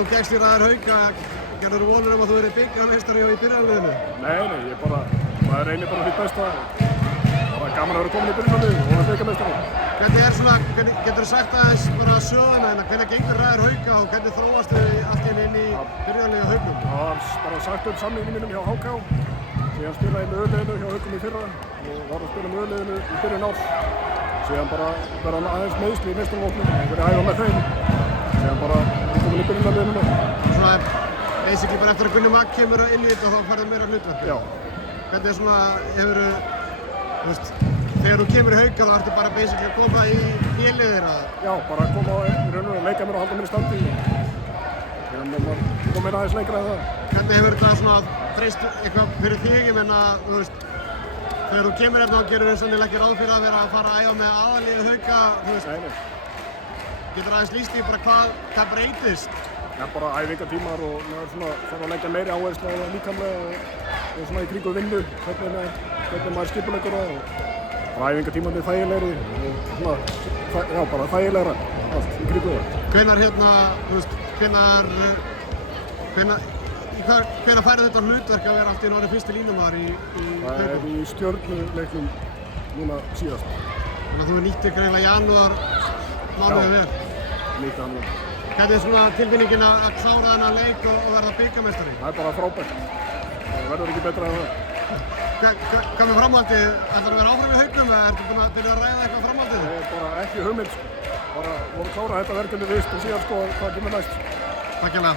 þú gekkst í ræðar Hauka, gerður þú vonur að þú verið bikarmeistari í byrjunarliðinu? Nei, ég bara, maður reynir bara fyrir besta. Það var gaman að vera komin í byrjunarliðinu og vera bikarmeistari. Getur þú sagt aðeins bara söguna hérna, hvernig gengur ræðar Hauka og hvernig þróast þau allt inn í byrjunarliðinu Hauknum? Það var bara sagt upp samningi mínum hjá HK. Síðan spilaði ég með öðliðinu hjá Haukum í fyrra og var að spila með öðliðinu í byrjun árs. Síðan bara verða aðeins meðsli í meistarafloknum og verið að æfa með þeim. Síðan bara komin í byrjunarliðinu. Svona basically bara eftir að Gunni Magg kemur inn í þetta og þá færðu meira hlutverk. Já. Hvernig svona hefurðu, þú veist, þegar þú kemur í Hauka þá ertu bara basically að koma í félagið þeirra? Já, bara að koma í raun og leika mér og halda mér í standi. Síðan maður komið aðeins lengra en það. Hvernig hefur þetta svona þreist eitthvað fyrir þig, ég menna, þú veist, þegar þú kemur hérna og gerur sannilega ekki ráð fyrir að vera að fara að æfa með aðalliðið Hauka, þú veist, getur aðeins lýst í bara hvað breytist? Já, bara æfingatímar og maður svona þarf að leggja meiri áherslu á það líkamlega og svona í kringu vinnu, hvernig maður skipuleggur það og bara æfingatímarnir þægilegri og svona, já, bara þægilegra allt í kringu það. Hvenær hérna, þú veist, hvenær færðu þetta hlutverk að vera allt í orðið fyrsti línumaður í Haukum? Það er í Stjörnuleiknum núna síðast. Þannig að þú nýttir greinilega janúar mánuðið vel? Já, nýtti hann vel. Hvernig er svona tilfinningin að klára þennan leik og verða bikarmeistari? Það er bara frábært. Það verður ekki betra en það. Hvað með framhaldið? Ætlar að vera áfram í Haukum eða ertu búinn að byrja að ræða eitthvað framhaldið? Það er bara ekki hugmynd, sko. Bara voru að klára þetta verkefni fyrst og síðan sko hvað kemur næst. Takk hérlega.